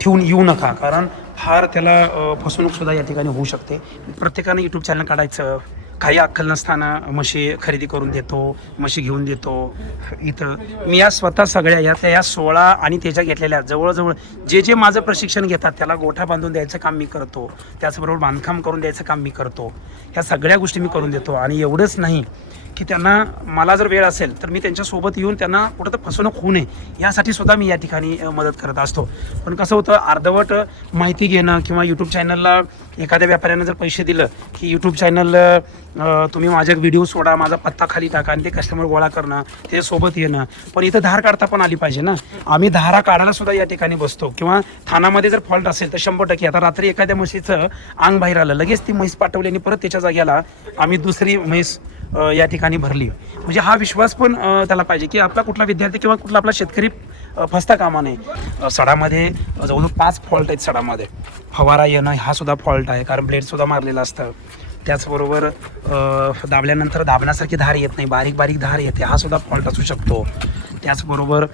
ठेवून येऊ नका, कारण फार त्याला फसवणूकसुद्धा या ठिकाणी होऊ शकते. प्रत्येकानं यूट्यूब चॅनल काढायचं, काही अक्कल नसताना म्हशी खरेदी करून देतो, म्हशी घेऊन देतो. इथं मी या स्वतः सगळ्या या 16 आणि त्याच्या घेतलेल्या जवळजवळ जे माझं प्रशिक्षण घेतात त्याला गोठा बांधून द्यायचं काम मी करतो, त्याचबरोबर बांधकाम करून द्यायचं काम मी करतो. ह्या सगळ्या गोष्टी मी करून देतो. आणि एवढंच नाही, की त्यांना मला जर वेळ असेल तर मी त्यांच्यासोबत येऊन त्यांना कुठं तर फसवणूक होऊ नये यासाठी सुद्धा मी या ठिकाणी मदत करत असतो. पण कसं होतं, अर्धवट माहिती घेणं किंवा यूट्यूब चॅनलला एखाद्या व्यापाऱ्यानं जर पैसे दिलं की यूट्यूब चॅनल तुम्ही माझा व्हिडिओ सोडा, माझा पत्ता खाली टाका आणि ते कस्टमर गोळा करणं, त्याच्यासोबत येणं. पण इथं धार काढता पण आली पाहिजे ना. आम्ही धारा काढायला सुद्धा या ठिकाणी बसतो किंवा थानामध्ये जर फॉल्ट असेल तर 100% आता रात्री एखाद्या म्हशीचं अंग बाहेर आलं, लगेच ती म्हैस पाठवली आणि परत त्याच्या जाग्याला आम्ही दुसरी म्हैस या ठिकाणी भरली. म्हणजे हा विश्वास पण त्याला पाहिजे की आपला कुठला विद्यार्थी किंवा कुठला आपला शेतकरी फसता कामा नये. सडामध्ये जवळजवळ 5 फॉल्ट आहेत. सडामध्ये फवारा येणं हा सुद्धा फॉल्ट आहे, कारण ब्लेडसुद्धा मारलेलं असतं. त्याचबरोबर दाबल्यानंतर दाबण्यासारखी धार येत नाही, बारीक बारीक धार येते, हा सुद्धा फॉल्ट असू शकतो. त्याचबरोबर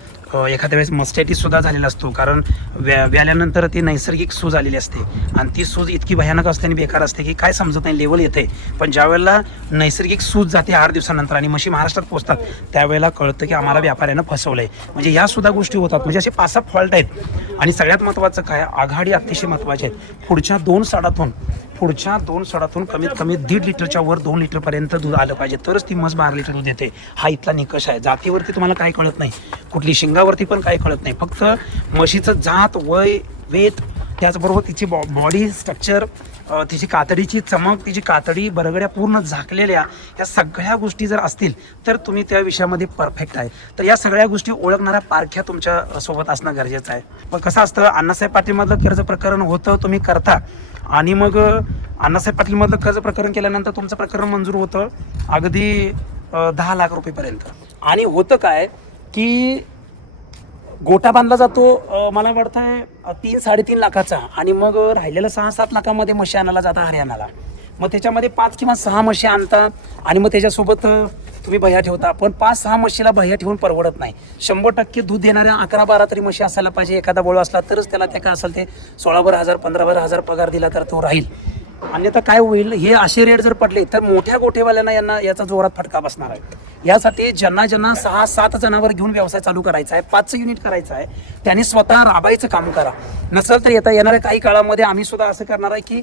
एखाद्या वेळेस मस्टॅटिससुद्धा झालेला असतो, कारण व्याल्यानंतर ती नैसर्गिक सूज आलेली असते आणि ती सूज इतकी भयानक असते आणि बेकार असते की काय समजत नाही, लेवल येते. पण ज्या वेळेला नैसर्गिक सूज जाते 8 दिवसानंतर आणि म्हशी महाराष्ट्रात पोहोचतात त्यावेळेला कळतं की आम्हाला व्यापाऱ्यानं फसवलं आहे. म्हणजे या सुद्धा गोष्टी होतात. म्हणजे असे 5-6 फॉल्ट आहेत. आणि सगळ्यात महत्त्वाचं काय, आघाडी अतिशय महत्त्वाची आहे. पुढच्या 2 सडातून कमीत कमी 1.5 लिटरच्या वर 2 लिटरपर्यंत दूध आलं पाहिजे, तरच ती म्हस 12 लिटर दूध देते. हा इथला निकष आहे. जातीवरती तुम्हाला काय कळत नाही, कुठली शिंगावरती पण काय कळत नाही. फक्त म्हशीचं जात, वय, वेट, त्याचबरोबर तिची बॉडी स्ट्रक्चर, तिची कातडीची चमक, तिची कातडी बरगड्या पूर्ण झाकलेल्या, या सगळ्या गोष्टी जर असतील तर तुम्ही त्या विषयामध्ये परफेक्ट आहे. तर या सगळ्या गोष्टी ओळखणाऱ्या पारख्या तुमच्या सोबत असणं गरजेचं आहे. पण कसं असतं, अण्णासाहेब पाटीलमधलं कर्ज प्रकरण होतं, तुम्ही करता आणि मग अण्णासाहेब पाटीलमधलं कर्ज प्रकरण केल्यानंतर तुमचं प्रकरण मंजूर होतं अगदी 10 लाख रुपयेपर्यंत. आणि होतं काय की गोटा बांधला जातो मला वाटतंय 3-3.5 लाखाचा, आणि मग राहिलेलं 6-7 लाखामध्ये म्हशी आणायला जाता हरियाणाला. मग त्याच्यामध्ये 5 किंवा 6 म्हशी आणता आणि मग त्याच्यासोबत तुम्ही भैया ठेवता. पण 5-6 म्हशीला भैया ठेवून परवडत नाही. 100% दूध देणाऱ्या 11-12 तरी म्हशी असायला पाहिजे. एखादा बोळ असला तरच त्याला त्या काय असेल ते 16,000 15,000 पगार दिला तर तो राहील. अन्यथा काय होईल, हे असे रेट जर पडले तर मोठ्या गोठेवाल्यांना यांना याचा जोरात फटका बसणार आहे. यासाठी ज्यांना 6-7 जनावर घेऊन व्यवसाय चालू करायचा आहे, 5 युनिट करायचं आहे, त्यांनी स्वतः राबायचं काम करा. नसेल तर येणाऱ्या काही काळामध्ये आम्ही सुद्धा असं करणार आहे की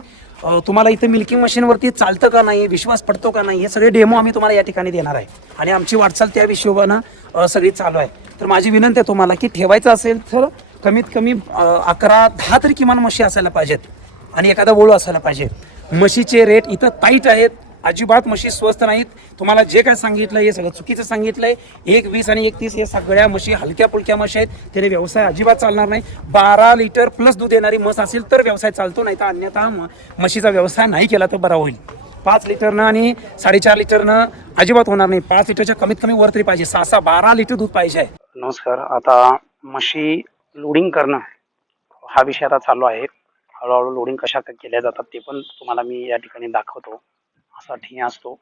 तुम्हाला इथं मिल्किंग मशीनवरती चालतं का नाही, विश्वास पडतो का नाही, हे सगळे डेमो आम्ही तुम्हाला या ठिकाणी देणार आहे. आणि आमची वाटचाल त्या हिशोबानं सगळी चालू आहे. तर माझी विनंती आहे तुम्हाला की ठेवायचं असेल तर कमीत कमी 11-10 तरी किमान म्हशी असायला पाहिजेत आणि एखादा बोळू असायला पाहिजे. म्हशीचे रेट इथं टाईट आहेत, अजिबात म्हशी स्वस्त नाहीत. तुम्हाला जे काय सांगितलं हे सगळं चुकीचं सांगितलंय. 1.20 आणि 1.30 हे सगळ्या म्हशी हलक्या पुलक्या म्हशी आहेत, त्याने व्यवसाय अजिबात चालणार नाही. 12 लिटर प्लस दूध देणारी म्हस असेल तर व्यवसाय चालतो, नाही तर अन्यथा म्हशीचा व्यवसाय नाही केला तर बरा होईल. 5 लिटरनं आणि 4.5 लिटरनं अजिबात होणार नाही. 5 लिटरच्या कमीत कमी वर तरी पाहिजे. 6-12 लिटर दूध पाहिजे. नमस्कार. आता म्हशी लोडिंग करणं हा विषय आता चालू आहे. हळूहळू लोडिंग कशा केल्या जातात ते पण तुम्हाला मी या ठिकाणी दाखवतो. असा ठिया असतो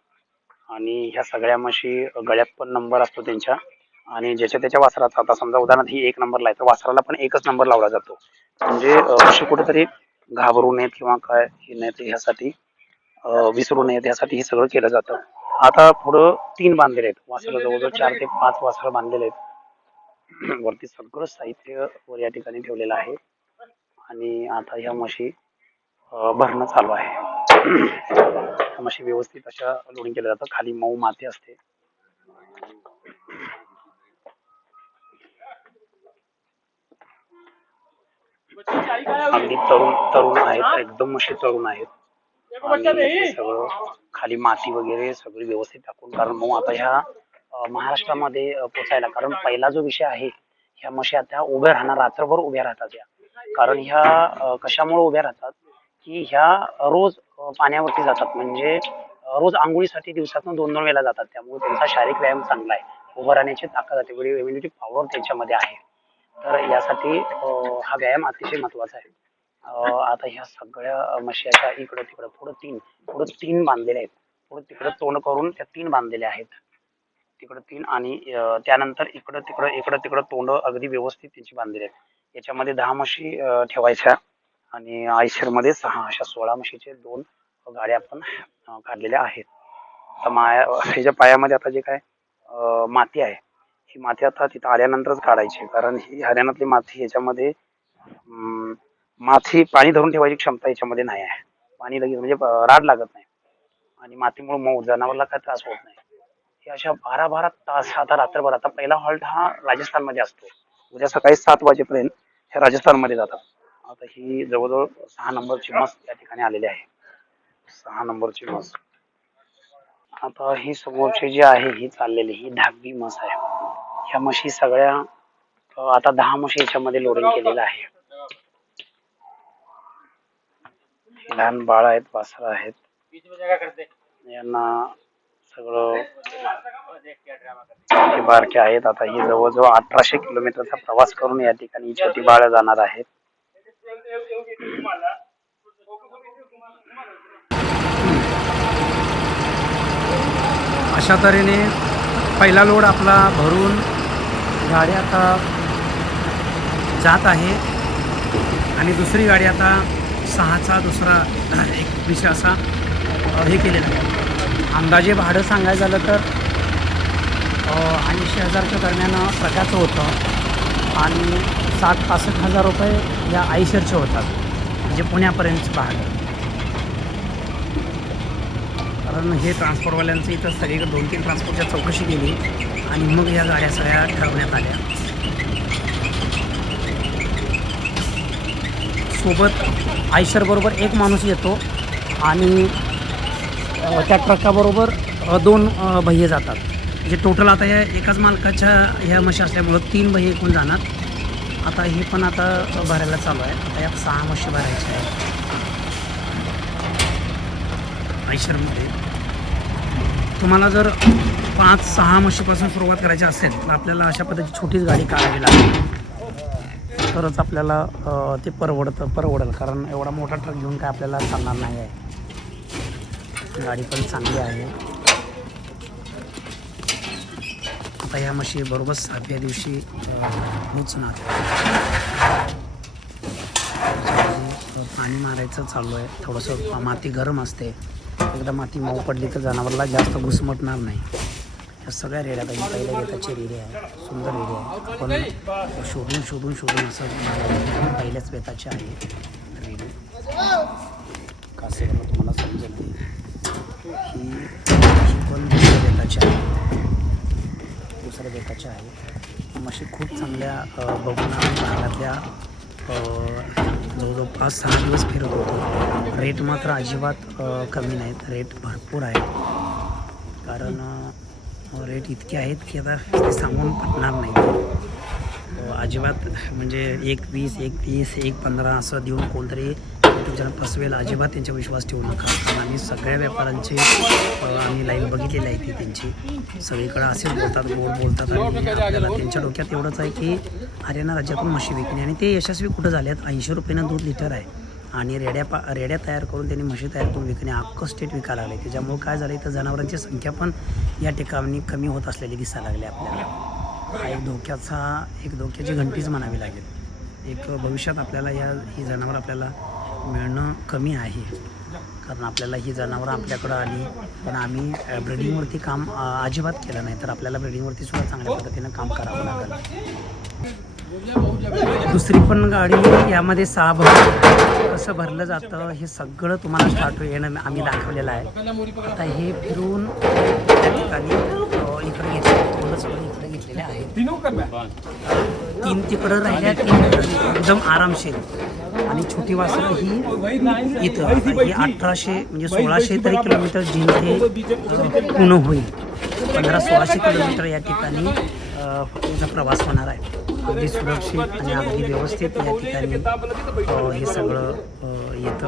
आणि ह्या सगळ्या म्हशी गळ्यात पण नंबर असतो त्यांच्या, आणि ज्याच्या त्याच्या वासराचा, आता समजा उदाहरणार्थ ही 1 नंबरला आहे तर वासराला पण 1च नंबर लावला जातो. म्हणजे म्हशी कुठेतरी घाबरू नयेत किंवा काय हे नाहीत, ह्यासाठी विसरू नयेत, ह्यासाठी हे सगळं केलं जातं. आता पुढं 3 बांधलेले आहेत वासरं, जवळजवळ 4 ते 5 वासरं बांधलेले आहेत. वरती सगळं साहित्य वर या ठिकाणी ठेवलेलं आहे आणि आता ह्या म्हशी भरणं चालू आहे. म्हशी व्यवस्थित अशा लोडिंग केल्या जातात. खाली मऊ माती असते. अगदी तरुण आहेत, एकदम म्हशी तरुण आहेत. आणि सगळं खाली माती वगैरे सगळी व्यवस्थित टाकून, कारण मऊ आता ह्या महाराष्ट्रामध्ये पोचायला, कारण पहिला जो विषय आहे, ह्या म्हशी आता उभ्या राहणार, रात्रभर उभ्या राहतात या. कारण ह्या कशामुळे उभ्या राहतात की ह्या रोज पाण्यावरती जातात, म्हणजे रोज आंघोळीसाठी दिवसातून 2-2 वेळा जातात. त्यामुळे त्यांचा शारीरिक व्यायाम चांगला आहे, उभं राहण्याची ताकद आहे, तेवढी इम्युनिटी पॉवर त्यांच्यामध्ये आहे. तर यासाठी हा व्यायाम अतिशय महत्वाचा आहे. आता ह्या सगळ्या म्हशी अशा इकडं तिकडं पुढं 3 बांधलेल्या आहेत. पुढं तिकडं तोंड करून त्या 3 बांधलेल्या आहेत. तिकडं 3 आणि त्यानंतर इकडं तिकडं तोंड अगदी व्यवस्थित त्यांची बांधलेली आहेत. याच्यामध्ये 10 म्हशी ठेवायच्या आणि आयशरमध्ये 6, अशा 16 म्हशीचे 2 गाड्या आपण काढलेल्या आहेत. आता ह्याच्या पायामध्ये आता जे काय माती आहे, ही माती आता तिथं आल्यानंतरच काढायची, कारण ही हरियाणातली माती, ह्याच्यामध्ये माती पाणी धरून ठेवायची क्षमता याच्यामध्ये नाही आहे. पाणी लगेच म्हणजे राड लागत नाही आणि मातीमुळे मऊ, जनावरला काय त्रास होत नाही. की अशा 12-12 तास आता रात्रभर. आता पहिला हॉल्ट हा राजस्थानमध्ये असतो, उद्या सकाळी 7 वाजेपर्यंत हे राजस्थानमध्ये जातात. आता ही जवळजवळ 6 नंबरची मस या ठिकाणी आलेली आहे. 6 नंबरची मस. आता ही समोरची जी आहे ही चाललेली ही 10वी मस आहे. ह्या म्हशी सगळ्या आता 10 म्हशी याच्यामध्ये लोडिंग केलेलं आहे. लहान बाळ आहेत, वासरं आहेत, यांना सगळं छोटी बारके आहेत. आता ही जवळजवळ 1800 किलोमीटरचा प्रवास करून या ठिकाणी छोटी बाळ जाणार आहेत. अशा तऱ्हेने पहिला लोड आपला भरून गाडी आता जात आहे आणि दुसरी गाडी आता 6चा दुसरा एक विषय असा हे केलेला आहे. अंदाजे भाडं सांगायचं झालं तर 80,000च्या दरम्यान प्रकारचं होतं आणि 60-65 रुपये या आयशरचे होतात, म्हणजे पुण्यापर्यंतचं भाडं. कारण हे ट्रान्सपोर्टवाल्यांचं इथं सगळीकडे 2-3 ट्रान्सपोर्टच्या चौकशी केली आणि मग या गाड्या सगळ्या ठरवण्यात आल्या. सोबत आयशरबरोबर एक माणूस येतो आणि त्या ट्रकाबरोबर 2 भैये जातात. म्हणजे टोटल आता या एकाच मालकाच्या ह्या म्हशी असल्यामुळं 3 भैये एकूण जाणार. आता हे पण आता भरायला चालू आहे. आता यात 6 म्हशी भरायच्या आहेत आयशरमध्ये. तुम्हाला जर 5-6 म्हशीपासून सुरुवात करायची असेल तर आपल्याला अशा पद्धतीची छोटीच गाडी काढावी लागेल, तरच आपल्याला ते परवडेल. कारण एवढा मोठा ट्रक घेऊन काय आपल्याला चालणार नाही आहे. गाडी पण चांगली आहे. आता ह्या म्हशी बरोबर 7व्या दिवशी पोचणार. पाणी मारायचं चालू आहे. थोडंसं माती गरम असते, एकदा माती मऊ पडली तर जनावरला जास्त घुसमटणार नाही. या सगळ्या रेड्या काही पहिल्या घेताचे रेडे आहे, सुंदर रेडे आहे. पण शोधून असं पहिल्याच बेताचे आहे रेडे. कासेला तुम्हाला समजेल ही पण दुसऱ्या बेताची आहे. म्हशी खूप चांगल्या बघून भागातल्या जवळजवळ 5-6 दिवस फिरत होतो. रेट मात्र अजिबात कमी नाहीत, रेट भरपूर आहे. कारण रेट इतके आहेत की आता ते सांगून पटणार नाही अजिबात. म्हणजे 1.20, 1.30, 1.15 असं देऊन कोणतरी तुमच्या फसवेल अजिबात त्यांचा विश्वास ठेवू नका. कारण आम्ही सगळ्या व्यापाऱ्यांचे आम्ही लाईव्ह बघितलेली आहे ती त्यांची. सगळीकडे असेच बोलतात, गोड बोलतात आणि आपल्याला त्यांच्या डोक्यात एवढंच आहे की हरियाणा राज्यातून म्हशी विकणे. आणि ते यशस्वी कुठं झाले आहेत. 80 रुपयानं 2 लिटर आहे आणि रेड्या तयार करून त्यांनी म्हशी तयार करून विकणे अख्खं स्टेट विकायला लागले. त्याच्यामुळे काय झालं, तर जनावरांची संख्या पण या ठिकाणी कमी होत असलेली दिसायला लागली आपल्याला. हा एक धोक्याची घंटीच म्हणावी लागेल. एक भविष्यात आपल्याला ही जनावरं आपल्याला मिळणं कमी आहे. कारण आपल्याला ही जनावरं आपल्याकडं आली पण आम्ही ब्रिडिंगवरती काम अजिबात केलं नाही, तर आपल्याला ब्रिडिंगवरती सुद्धा चांगल्या पद्धतीनं काम करावं लागेल. दुसरी पण गाडी यामध्ये 6 कसं भरलं जातं हे सगळं तुम्हाला स्टार्ट येणं आम्ही दाखवलेलं आहे. आता हे फिरून त्या ठिकाणी इकडे घेतलं, सगळं इकडे घेतलेले आहेत. 3 तिकडं राहिल्या, 3 एकदम आरामशीर. आणि छोटी वासरं ही इथं ही 1800 म्हणजे 1600 तरी किलोमीटर जिंकते पूर्ण होईल. 1500-1600 किलोमीटर या ठिकाणी तुमचा प्रवास होणार आहे. अगदी सुरक्षित आणि अगदी व्यवस्थित या ठिकाणी हे सगळं येतं.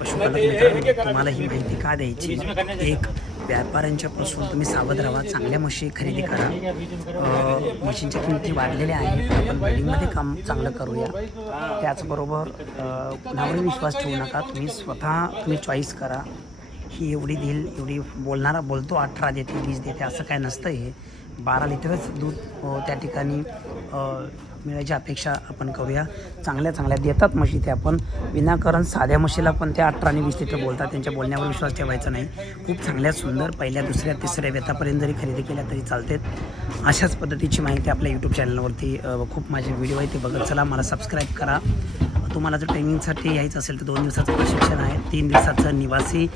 पशुपालक मित्रांनो, तुम्हाला ही माहिती का द्यायची, एक व्यापाऱ्यांच्यापासून तुम्ही सावध राहा, चांगल्या म्हशी खरेदी करा. म्हशींच्या किमती वाढलेल्या आहेत, आपण ब्रीडिंगमध्ये काम चांगलं करूया. त्याचबरोबर कुणावरही विश्वास ठेवू नका, तुम्ही स्वतः चॉईस करा. ही एवढी देईल, एवढी बोलणारा बोलतो 18 देते 20 देते असं काय नसतं. हे 12 लिटरच दूध त्या ठिकाणी मिळायची अपेक्षा आपण करूया. चांगल्या देतात म्हशी त्या, पण विनाकारण साध्या म्हशीला पण त्या 18 आणि 20 लिटर बोलतात. त्यांच्या बोलण्यावर विश्वास ठेवायचा नाही. खूप चांगल्या सुंदर पहिल्या, दुसऱ्या, तिसऱ्या वेतापर्यंत जरी खरेदी केल्या तरी चालते. अशाच पद्धतीची माहिती आपल्या यूट्यूब चॅनलवरती खूप माझे व्हिडिओ आहे ते बघत चला. मला सबस्क्राईब करा. तुम्हाला जर ट्रेनिंगसाठी यायचं असेल तर 2 दिवसाचं प्रशिक्षण आहे, 3 दिवसाचं निवासी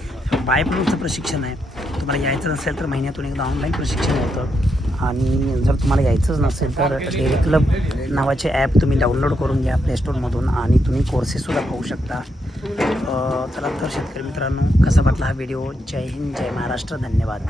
बायप्लूचं प्रशिक्षण आहे. तुम्हाला यायचं नसेल तर महिन्यातून एकदा ऑनलाईन प्रशिक्षण होतं आणि जर तुम्हाला यायचंच नसेल तर डेअरी क्लब नावाचे ॲप तुम्ही डाउनलोड करून घ्या प्लेस्टोरमधून आणि तुम्ही कोर्सेससुद्धा पाहू शकता. चला तर शेतकरी मित्रांनो, कसा वाटला हा व्हिडिओ? जय हिंद, जय महाराष्ट्र, धन्यवाद.